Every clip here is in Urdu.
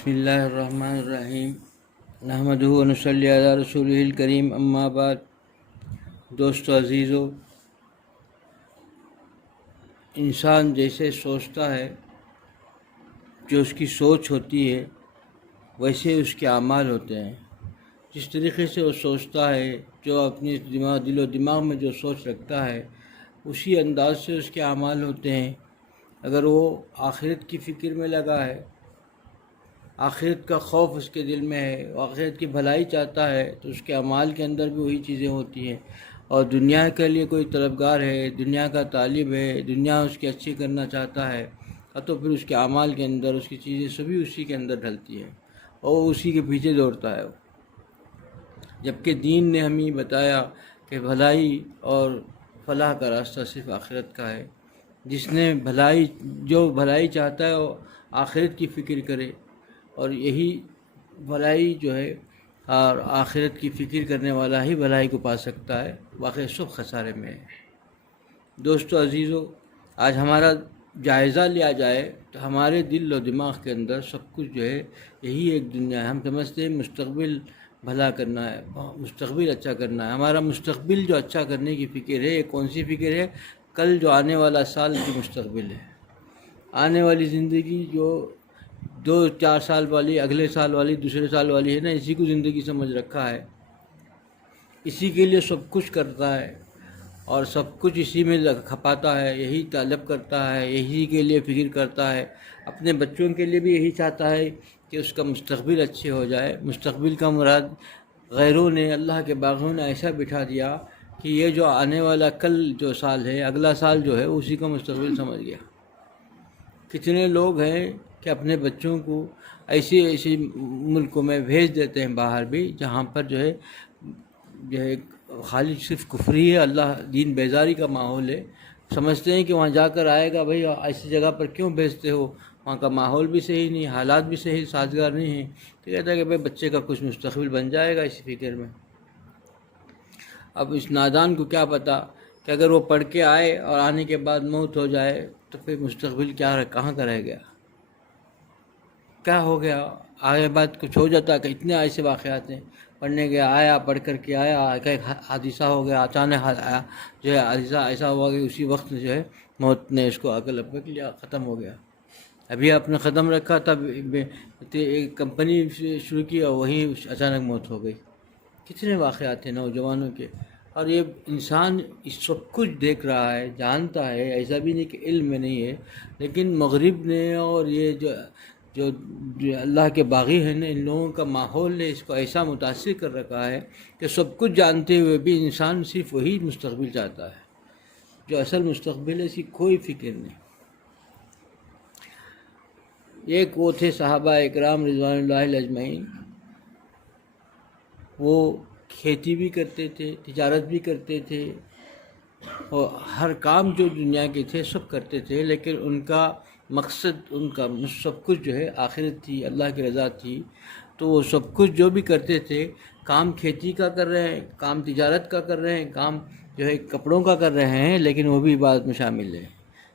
بسم اللہ الرحمن الرحیم نحمدہ و نصلی علی رسولہ الکریم اما بعد۔ دوستو عزیزو، انسان جیسے سوچتا ہے، جو اس کی سوچ ہوتی ہے ویسے اس کے اعمال ہوتے ہیں۔ جس طریقے سے وہ سوچتا ہے، جو اپنے دل و دماغ میں جو سوچ رکھتا ہے اسی انداز سے اس کے اعمال ہوتے ہیں۔ اگر وہ آخرت کی فکر میں لگا ہے، آخرت کا خوف اس کے دل میں ہے، وہ آخرت کی بھلائی چاہتا ہے، تو اس کے اعمال کے اندر بھی وہی چیزیں ہوتی ہیں۔ اور دنیا کے لیے کوئی طلبگار ہے، دنیا کا طالب ہے، دنیا اس کی اچھی کرنا چاہتا ہے، تو پھر اس کے اعمال کے اندر اس کی چیزیں سبھی اسی کے اندر ڈھلتی ہیں اور اسی کے پیچھے دوڑتا ہے۔ جبکہ دین نے ہمیں بتایا کہ بھلائی اور فلاح کا راستہ صرف آخرت کا ہے۔ جس نے جو بھلائی چاہتا ہے وہ آخرت کی فکر کرے، اور یہی بھلائی جو ہے اور آخرت کی فکر کرنے والا ہی بھلائی کو پا سکتا ہے، باقی سب خسارے میں ہے۔ دوستو عزیزو، آج ہمارا جائزہ لیا جائے تو ہمارے دل و دماغ کے اندر سب کچھ جو ہے یہی ایک دنیا ہے۔ ہم سمجھتے ہیں مستقبل بھلا کرنا ہے، مستقبل اچھا کرنا ہے۔ ہمارا مستقبل جو اچھا کرنے کی فکر ہے، یہ کون سی فکر ہے؟ کل جو آنے والا سال کی مستقبل ہے، آنے والی زندگی جو 2-4 سال والی، اگلے سال والی، دوسرے سال والی ہے نا، اسی کو زندگی سمجھ رکھا ہے، اسی کے لیے سب کچھ کرتا ہے اور سب کچھ اسی میں کھپاتا ہے، یہی طلب کرتا ہے، یہی کے لیے فکر کرتا ہے۔ اپنے بچوں کے لیے بھی یہی چاہتا ہے کہ اس کا مستقبل اچھے ہو جائے۔ مستقبل کا مراد غیروں نے، اللہ کے باغیوں نے ایسا بٹھا دیا کہ یہ جو آنے والا کل جو سال ہے، اگلا سال جو ہے اسی کا مستقبل سمجھ گیا۔ کتنے لوگ ہیں کہ اپنے بچوں کو ایسی ملکوں میں بھیج دیتے ہیں، باہر بھی، جہاں پر جو ہے خالی صرف کفری ہے، اللہ دین بیزاری کا ماحول ہے۔ سمجھتے ہیں کہ وہاں جا کر آئے گا، بھائی ایسی جگہ پر کیوں بھیجتے ہو، وہاں کا ماحول بھی صحیح نہیں، حالات بھی صحیح سازگار نہیں ہیں۔ تو کہتا ہے کہ بھائی بچے کا کچھ مستقبل بن جائے گا اسی فکر میں۔ اب اس نادان کو کیا پتہ کہ اگر وہ پڑھ کے آئے اور آنے کے بعد موت ہو جائے تو پھر مستقبل کہاں کا رہ گیا، کیا ہو گیا؟ آگے بات کچھ ہو جاتا کہ اتنے ایسے واقعات ہیں، پڑھنے گیا، آیا، پڑھ کر کے آیا، ایک حادثہ ہو گیا، اچانک جو ہے حادثہ ایسا ہوا کہ اسی وقت جو ہے موت نے اس کو عقل لپک لیا، ختم ہو گیا۔ ابھی آپ نے قدم رکھا تھا، ایک کمپنی شروع کی اور وہیں اچانک موت ہو گئی۔ کتنے واقعات ہیں نوجوانوں کے، اور یہ انسان سب کچھ دیکھ رہا ہے، جانتا ہے، ایسا بھی نہیں کہ علم میں نہیں ہے، لیکن مغرب نے اور یہ جو اللہ کے باغی ہیں نا، ان لوگوں کا ماحول نے اس کو ایسا متاثر کر رکھا ہے کہ سب کچھ جانتے ہوئے بھی انسان صرف وہی مستقبل چاہتا ہے، جو اصل مستقبل ہے اس کی کوئی فکر نہیں۔ ایک وہ تھے صحابہ اکرام رضوان اللہ اجمعین، وہ کھیتی بھی کرتے تھے، تجارت بھی کرتے تھے، اور ہر کام جو دنیا کے تھے سب کرتے تھے، لیکن ان کا مقصد، ان کا سب کچھ جو ہے آخرت تھی، اللہ کی رضا تھی۔ تو وہ سب کچھ جو بھی کرتے تھے، کام کھیتی کا کر رہے ہیں، کام تجارت کا کر رہے ہیں، کام جو ہے کپڑوں کا کر رہے ہیں، لیکن وہ بھی عبادت میں شامل ہے،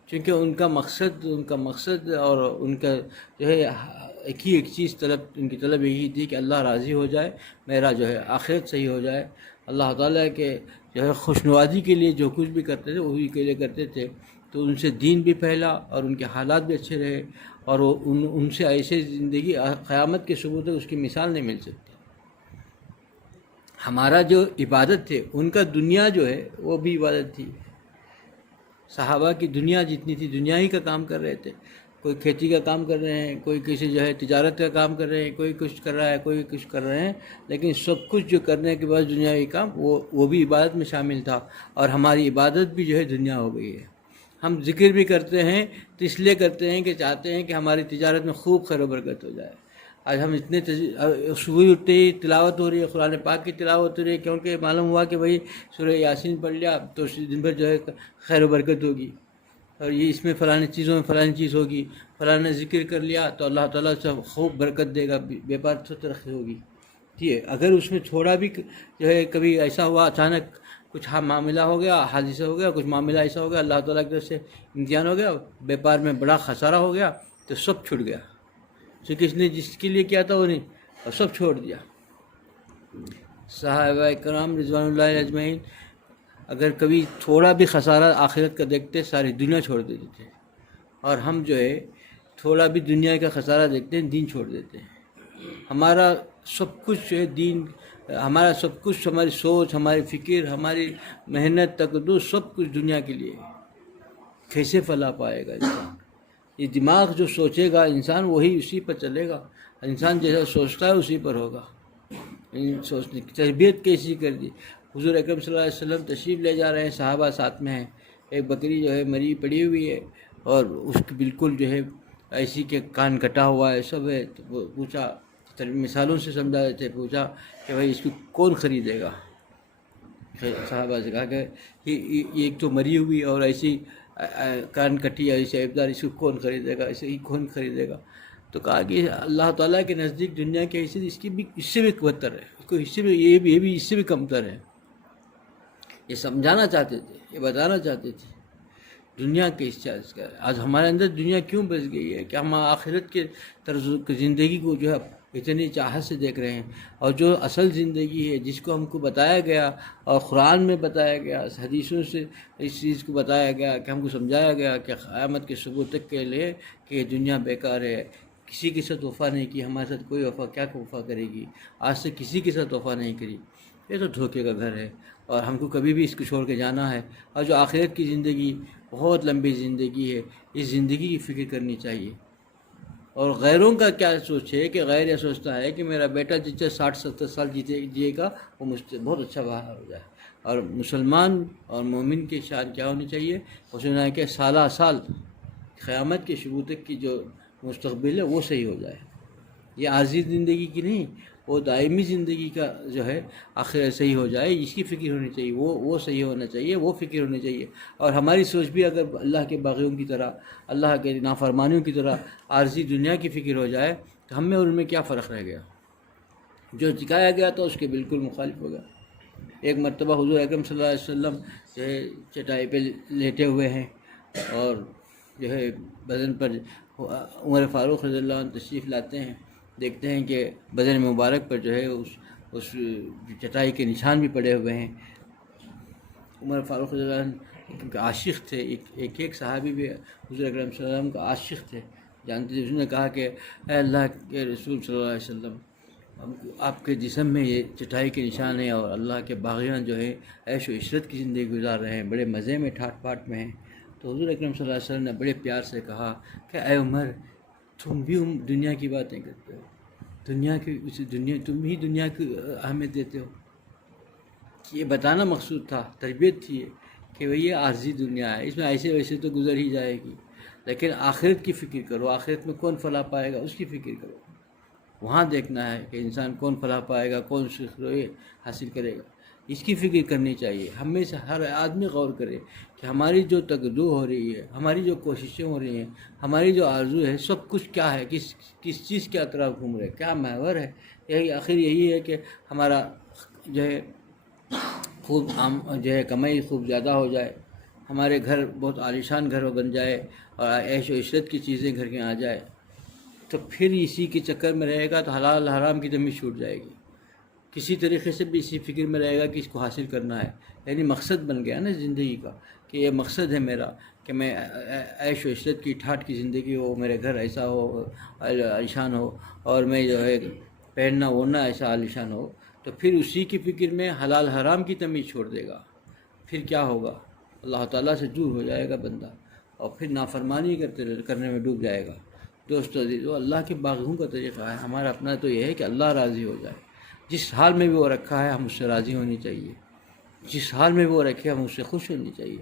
کیونکہ ان کا مقصد اور ان کا جو ہے ایک چیز ان کی طلب یہی تھی کہ اللہ راضی ہو جائے، میرا جو ہے آخرت صحیح ہو جائے۔ اللہ تعالیٰ کے جو ہے خوشنوازی کے لیے جو کچھ بھی کرتے تھے وہی کے لیے کرتے تھے، تو ان سے دین بھی پھیلا اور ان کے حالات بھی اچھے رہے، اور وہ ان سے ایسے زندگی قیامت کے صبح تک اس کی مثال نہیں مل سکتی۔ ہمارا جو عبادت تھے، ان کا دنیا جو ہے وہ بھی عبادت تھی۔ صحابہ کی دنیا جتنی تھی، دنیا ہی کا کام کر رہے تھے، کوئی کھیتی کا کام کر رہے ہیں، کوئی کسی جو ہے تجارت کا کام کر رہے ہیں، کوئی کچھ کر رہا ہے، کوئی کچھ کر رہے ہیں، لیکن سب کچھ جو کرنے کے بعد دنیاوی کام وہ بھی عبادت میں شامل تھا، اور ہماری عبادت بھی جو ہے دنیا ہو گئی ہے۔ ہم ذکر بھی کرتے ہیں تو اس لیے کرتے ہیں کہ چاہتے ہیں کہ ہماری تجارت میں خوب خیر و برکت ہو جائے۔ آج ہم اتنے صبح اٹھتے ہی تلاوت ہو رہی ہے، قرآن پاک کی تلاوت ہو رہی ہے، کیونکہ معلوم ہوا کہ بھئی سورہ یاسین پڑھ لیا تو دن بھر جو ہے خیر و برکت ہوگی، اور یہ اس میں فلانی چیزوں میں فلانی چیز ہوگی، فلانا ذکر کر لیا تو اللہ تعالیٰ سے خوب برکت دے گا، بیپار سے ترقی ہوگی۔ ٹھیک ہے، اگر اس میں چھوڑا بھی جو ہے، کبھی ایسا ہوا اچانک کچھ معاملہ ہو گیا، حادثہ ہو گیا، کچھ معاملہ ایسا ہو گیا، اللہ تعالیٰ کی طرف سے امتحان ہو گیا، بیپار میں بڑا خسارہ ہو گیا، تو سب چھوٹ گیا، تو کس نے جس کے لیے کیا تھا وہ نہیں، اور سب چھوڑ دیا۔ صحابہ کرام رضوان اللہ اجمعین اگر کبھی تھوڑا بھی خسارہ آخرت کا دیکھتے ساری دنیا چھوڑ دیتے تھے، اور ہم جو ہے تھوڑا بھی دنیا کا خسارہ دیکھتے ہیں دین چھوڑ دیتے ہیں۔ ہمارا سب کچھ جو ہے دین، ہمارا سب کچھ، ہماری سوچ، ہماری فکر، ہماری محنت تقدس سب کچھ دنیا کے لیے ہے۔ کیسے فلاح پائے گا انسان؟ یہ دماغ جو سوچے گا انسان وہی اسی پر چلے گا، انسان جیسا سوچتا ہے اسی پر ہوگا۔ سوچنے کی تربیت کیسی کر دی۔ حضور اکرم صلی اللہ علیہ وسلم تشریف لے جا رہے ہیں، صحابہ ساتھ میں ہیں، ایک بکری جو ہے مری پڑی ہوئی ہے اور اس کی بالکل جو ہے ایسی کہ کان کٹا ہوا ہے سب ہے، تو وہ پوچھا، مثالوں سے سمجھا دیتے، پوچھا کہ بھائی اس کو کون خریدے گا؟ صحابہ سے کہا کہ یہ ایک تو مری ہوئی اور ایسی کان کٹی ہے، ایسے عیبدار، اس کو کون خریدے گا؟ ایسے ہی کون خریدے گا؟ تو کہا کہ اللہ تعالیٰ کے نزدیک دنیا کے حیثیت اس کی بھی اس سے بھی بدتر ہے، اس کو اس سے بھی یہ بھی اس سے بھی کمتر ہے۔ یہ سمجھانا چاہتے تھے، یہ بتانا چاہتے تھے دنیا کے اس چیز کا۔ آج ہمارے اندر دنیا کیوں بس گئی ہے کہ ہم آخرت کے طرز زندگی کو جو ہے اتنی چاہت سے دیکھ رہے ہیں، اور جو اصل زندگی ہے جس کو ہم کو بتایا گیا اور قرآن میں بتایا گیا، حدیثوں سے اس چیز کو بتایا گیا کہ ہم کو سمجھایا گیا کہ قیامت کے ثبوت تک کے لیے کہ یہ دنیا بیکار ہے، کسی کے ساتھ وفا نہیں کی، ہمارے ساتھ کوئی وفا کیا وفا کرے گی، آج سے کسی کے ساتھ وفا نہیں کری، یہ تو دھوکے کا گھر ہے، اور ہم کو کبھی بھی اس کو چھوڑ کے جانا ہے۔ اور جو آخرت کی زندگی بہت لمبی زندگی ہے، اس زندگی کی فکر کرنی چاہیے۔ اور غیروں کا کیا سوچ ہے کہ غیر یہ سوچتا ہے کہ میرا بیٹا جتنے 60-70 سال جیے گا وہ مجھ سے بہت اچھا باہر ہو جائے۔ اور مسلمان اور مومن کی شان کیا ہونی چاہیے؟ وہ سنا ہے کہ سالہ سال قیامت کے شروع تک کی جو مستقبل ہے وہ صحیح ہو جائے، یہ عارضی زندگی کی نہیں، وہ دائمی زندگی کا جو ہے آخر صحیح ہو جائے، اس کی فکر ہونی چاہیے، وہ صحیح ہونا چاہیے، وہ فکر ہونی چاہیے۔ اور ہماری سوچ بھی اگر اللہ کے باغیوں کی طرح، اللہ کے نافرمانیوں کی طرح عارضی دنیا کی فکر ہو جائے تو ہم میں اور ان میں کیا فرق رہ گیا؟ جو سکھایا گیا تو اس کے بالکل مخالف ہوگا۔ ایک مرتبہ حضور اکرم صلی اللہ علیہ وسلم جو ہے چٹائی پہ لیٹے ہوئے ہیں، اور جو ہے بدن پر عمر فاروق رضی اللہ عنہ تشریف لاتے ہیں، دیکھتے ہیں کہ بدن مبارک پر جو ہے اس چٹائی کے نشان بھی پڑے ہوئے ہیں۔ عمر فاروق رضی اللہ عنہ کے عاشق تھے، ایک صحابی بھی حضور اکرم صلی اللہ علیہ وسلم کا عاشق تھے، جانتے تھے۔ اس نے کہا کہ اے اللہ کے رسول صلی اللہ علیہ وسلم، آپ کے جسم میں یہ چٹائی کے نشان ہیں، اور اللہ کے باغیان جو ہے عیش و عشرت کی زندگی گزار رہے ہیں، بڑے مزے میں ٹھاٹ پاٹ میں ہیں۔ تو حضور اکرم صلی اللہ علیہ وسلم نے بڑے پیار سے کہا کہ اے عمر، تم بھی دنیا کی باتیں کرتے ہو، تم ہی دنیا کی اہمیت دیتے ہو۔ یہ بتانا مقصود تھا، تربیت تھی کہ بھئی یہ عارضی دنیا ہے، اس میں ایسے ویسے تو گزر ہی جائے گی، لیکن آخرت کی فکر کرو، آخرت میں کون فلاح پائے گا اس کی فکر کرو۔ وہاں دیکھنا ہے کہ انسان کون فلاح پائے گا، کون سخروی حاصل کرے گا، اس کی فکر کرنی چاہیے۔ ہم میں سے ہر آدمی غور کرے کہ ہماری جو تگدو ہو رہی ہے، ہماری جو کوششیں ہو رہی ہیں، ہماری جو آرزو ہے، سب کچھ کیا ہے، کس چیز کے اطراف گھوم رہے، کیا محور ہے؟ یہی ہے کہ ہمارا جو ہے خوب جو ہے کمائی خوب زیادہ ہو جائے، ہمارے گھر بہت عالیشان گھر بن جائے، اور عیش و عشرت کی چیزیں گھر کے آ جائے، تو پھر اسی کے چکر میں رہے گا تو حلال حرام کی تمیز چھوٹ جائے گی۔ کسی طریقے سے بھی اسی فکر میں رہے گا کہ اس کو حاصل کرنا ہے، یعنی مقصد بن گیا نا زندگی کا، کہ یہ مقصد ہے میرا کہ میں عیش و عشرت کی ٹھاٹ کی زندگی ہو، میرے گھر ایسا ہو عالیشان ہو، اور میں جو ہے پہننا اوڑھنا ایسا عالیشان ہو، تو پھر اسی کی فکر میں حلال حرام کی تمیز چھوڑ دے گا۔ پھر کیا ہوگا؟ اللہ تعالیٰ سے دور ہو جائے گا بندہ، اور پھر نافرمانی کرنے میں ڈوب جائے گا۔ دوستو عزیزو، اللہ کے باغیوں کا طریقہ ہے، ہمارا اپنا تو یہ ہے کہ اللہ راضی ہو جائے۔ جس حال میں بھی وہ رکھا ہے ہم اس سے راضی ہونی چاہیے، جس حال میں وہ رکھے ہم اس سے خوش ہونی چاہیے۔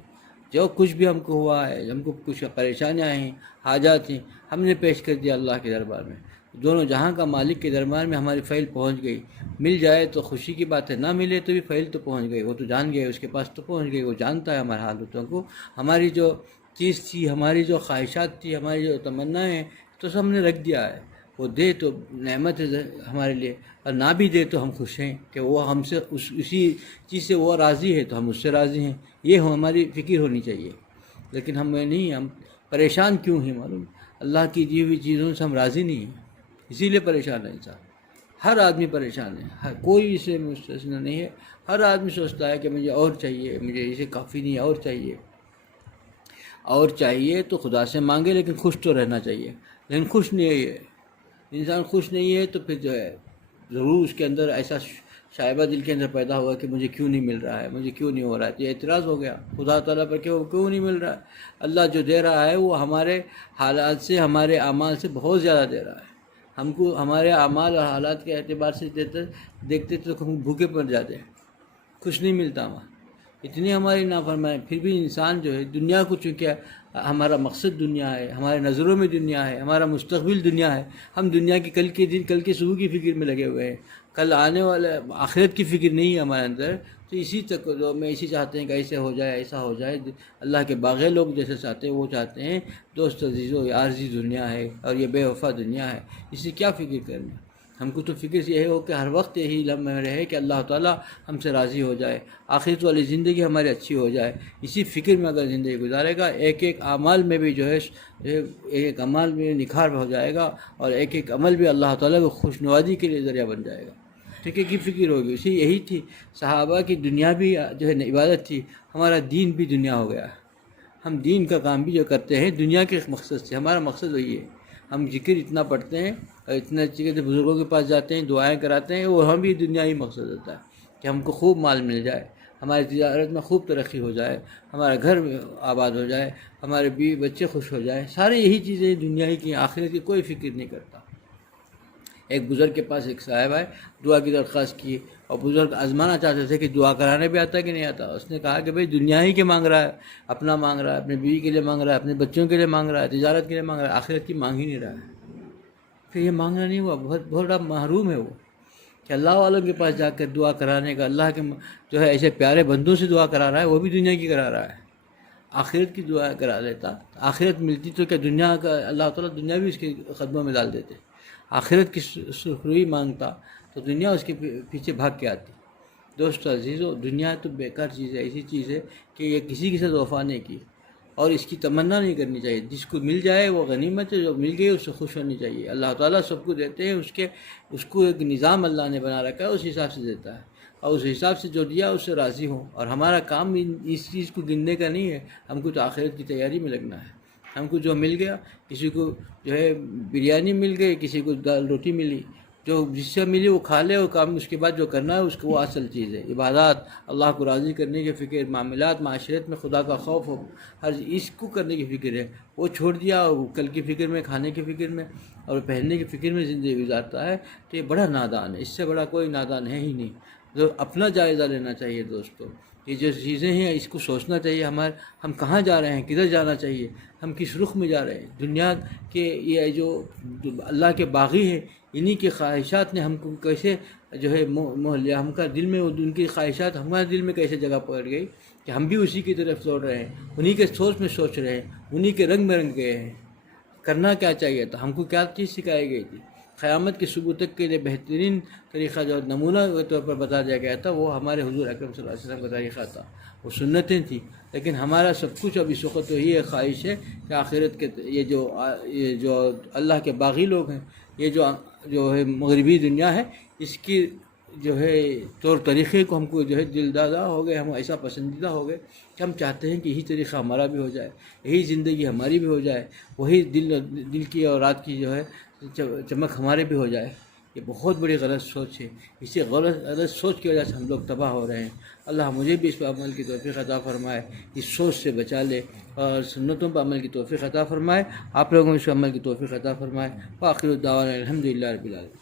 جو کچھ بھی ہم کو ہوا ہے، ہم کو کچھ پریشانیاں ہیں، حاجات ہیں، ہم نے پیش کر دیا اللہ کے دربار میں، دونوں جہاں کا مالک کے دربار میں ہماری فائل پہنچ گئی۔ مل جائے تو خوشی کی بات ہے، نہ ملے تو بھی فائل تو پہنچ گئی، وہ تو جان گئے، اس کے پاس تو پہنچ گئی، وہ جانتا ہے ہمارے حالتوں کو، ہماری جو چیز تھی، ہماری جو خواہشات تھی، ہماری جو تمنائیں تو سب ہم نے رکھ دیا ہے۔ وہ دے تو نعمت ہے ہمارے لیے، اور نہ بھی دے تو ہم خوش ہیں کہ وہ ہم سے اسی چیز سے وہ راضی ہے تو ہم اس سے راضی ہیں، یہ ہماری فکر ہونی چاہیے۔ لیکن ہم نہیں، ہم پریشان کیوں ہیں؟ معلوم اللہ کی دی ہوئی چیزوں سے ہم راضی نہیں ہیں، اسی لیے پریشان ہے انسان. ہر آدمی پریشان ہے، ہر کوئی اسے مستثنا نہیں ہے. ہر آدمی سوچتا ہے کہ مجھے اور چاہیے، مجھے اسے کافی نہیں، اور چاہیے. اور چاہیے تو خدا سے مانگے، لیکن خوش تو رہنا چاہیے. لیکن خوش نہیں ہے یہ انسان، خوش نہیں ہے تو پھر جو ہے ضرور اس کے اندر ایسا شائبہ دل کے اندر پیدا ہوا کہ مجھے کیوں نہیں مل رہا ہے، مجھے کیوں نہیں ہو رہا ہے. تو یہ اعتراض ہو گیا خدا تعالیٰ پر کہ وہ کیوں نہیں مل رہا ہے. اللہ جو دے رہا ہے وہ ہمارے حالات سے، ہمارے اعمال سے بہت زیادہ دے رہا ہے. ہم کو ہمارے اعمال اور حالات کے اعتبار سے دیکھتے تو ہم بھوکے پڑ جاتے ہیں، کچھ نہیں ملتا وہاں. اتنی ہماری نافرمانی. پھر بھی انسان جو ہے دنیا کو، چونکہ ہمارا مقصد دنیا ہے، ہمارے نظروں میں دنیا ہے، ہمارا مستقبل دنیا ہے. ہم دنیا کی کل کے دن، کل کے صبح کی فکر میں لگے ہوئے ہیں. کل آنے والے آخرت کی فکر نہیں ہے ہمارے اندر. تو اسی تک میں اسی چاہتے ہیں کہ ایسے ہو جائے، ایسا ہو جائے. اللہ کے باغی لوگ جیسے چاہتے ہیں وہ چاہتے ہیں. دوست عزیزو، یہ عارضی دنیا ہے اور یہ بے وفا دنیا ہے، اس سے کیا فکر کرنا. ہم کو تو فکر یہ ہو کہ ہر وقت یہی لمحہ رہے کہ اللہ تعالیٰ ہم سے راضی ہو جائے، آخرت والی زندگی ہماری اچھی ہو جائے. اسی فکر میں اگر زندگی گزارے گا، ایک ایک اعمال میں بھی جو ہے ایک ایک عمل میں نکھار ہو جائے گا، اور ایک ایک عمل بھی اللہ تعالیٰ کو خوشنودی کے لیے ذریعہ بن جائے گا. ٹھیک ہے، کی فکر ہوگی. اسی یہی تھی صحابہ کی دنیا بھی جو ہے عبادت تھی، ہمارا دین بھی دنیا ہو گیا. ہم دین کا کام بھی جو کرتے ہیں دنیا کے مقصد سے. ہمارا مقصد وہی ہے. ہم ذکر اتنا پڑھتے ہیں اور اتنا چیزیں بزرگوں کے پاس جاتے ہیں، دعائیں کراتے ہیں، وہ ہم بھی دنیا ہی مقصد ہوتا ہے کہ ہم کو خوب مال مل جائے، ہماری تجارت میں خوب ترقی ہو جائے، ہمارا گھر آباد ہو جائے، ہمارے بیوی بچے خوش ہو جائیں. سارے یہی چیزیں دنیا ہی کی، آخرت کی کوئی فکر نہیں کرتا. ایک بزرگ کے پاس ایک صاحب آئے، دعا کی درخواست کی، اور بزرگ آزمانا چاہتے تھے کہ دعا کرانے بھی آتا ہے کہ نہیں آتا. اس نے کہا کہ بھئی دنیا ہی کے مانگ رہا ہے، اپنا مانگ رہا ہے، اپنی بیوی کے لیے مانگ رہا ہے، اپنے بچوں کے لیے مانگ رہا ہے، تجارت کے لیے مانگ رہا ہے، آخرت کی مانگ ہی نہیں رہا ہے. پھر یہ مانگنا نہیں ہوا، بہت بڑا محروم ہے وہ کہ اللہ والوں کے پاس جا کر دعا کرانے کا. اللہ کے جو ہے ایسے پیارے بندوں سے دعا کرا رہا ہے، وہ بھی دنیا کی کرا رہا ہے. آخرت کی دعا کرا لیتا، آخرت ملتی تو کیا دنیا کا اللہ تعالیٰ دنیا بھی اس کے قدموں میں ڈال دیتے. آخرت کی سرخروئی مانگتا تو دنیا اس کے پیچھے بھاگ کے آتی. دوست عزیزو، دنیا تو بیکار چیز ہے، ایسی چیز ہے کہ یہ کسی کے ساتھ وفا نہیں کی، اور اس کی تمنا نہیں کرنی چاہیے. جس کو مل جائے وہ غنیمت ہے، جو مل گئی اس سے خوش ہونی چاہیے. اللہ تعالیٰ سب کو دیتے ہیں، اس کو ایک نظام اللہ نے بنا رکھا ہے، اس حساب سے دیتا ہے، اور اس حساب سے جو دیا اس سے راضی ہوں. اور ہمارا کام اس چیز کو گننے کا نہیں ہے، ہم کو تو آخرت کی تیاری میں لگنا ہے. ہم کو جو مل گیا، کسی کو جو ہے بریانی مل گئی، کسی کو دال روٹی ملی، جو جس سے ملی وہ کھا لے، اور کام اس کے بعد جو کرنا ہے اس کو وہ اصل چیز ہے. عبادات، اللہ کو راضی کرنے کی فکر، معاملات معاشرت میں خدا کا خوف ہو، ہر اس کو کرنے کی فکر ہے. وہ چھوڑ دیا اور کل کی فکر میں، کھانے کی فکر میں اور پہننے کی فکر میں زندگی گزارتا ہے. تو یہ بڑا نادان ہے، اس سے بڑا کوئی نادان ہے ہی نہیں. جو اپنا جائزہ لینا چاہیے دوستو. یہ جو چیزیں ہیں اس کو سوچنا چاہیے، ہم کہاں جا رہے ہیں، کدھر جانا چاہیے، ہم کس رخ میں جا رہے ہیں. دنیا کے یہ جو اللہ کے باغی ہیں، انہی کی خواہشات نے ہم کو کیسے جو ہے موہ لیا. ہم کا دل میں ان کی خواہشات ہمارے دل میں کیسے جگہ پکڑ گئی کہ ہم بھی اسی کی طرف دوڑ رہے ہیں، انہی کے سوچ میں سوچ رہے ہیں، انہی کے رنگ میں رنگ گئے ہیں. کرنا کیا چاہیے تھا، ہم کو کیا چیز سکھائی گئی تھی. قیامت کے صبح تک کے لیے بہترین طریقہ جو نمونہ کے طور پر بتا دیا گیا تھا وہ ہمارے حضور اکرم صلی اللہ علیہ وسلم کا طریقہ تھا، وہ سنتیں تھیں. لیکن ہمارا سب کچھ اب اس وقت تو یہ خواہش ہے کہ آخرت کے یہ جو اللہ کے باغی لوگ ہیں، یہ جو ہے مغربی دنیا ہے، اس کی جو ہے طور طریقے کو ہم کو جو ہے دل دادا ہو گئے، ہم ایسا پسندیدہ ہو گئے کہ ہم چاہتے ہیں کہ یہی طریقہ ہمارا بھی ہو جائے، یہی زندگی ہماری بھی ہو جائے، وہی دل کی اور رات کی جو ہے چمک ہمارے بھی ہو جائے. یہ بہت بڑی غلط سوچ ہے. اسی غلط سوچ کی وجہ سے ہم لوگ تباہ ہو رہے ہیں. اللہ مجھے بھی اس پر عمل کی توفیق عطا فرمائے، اس سوچ سے بچا لے، اور سنتوں پر عمل کی توفیق عطا فرمائے. آپ لوگوں کو اس پر عمل کی توفیق عطا فرمائے. وآخر الدعوانا الحمدللہ رب العالمین.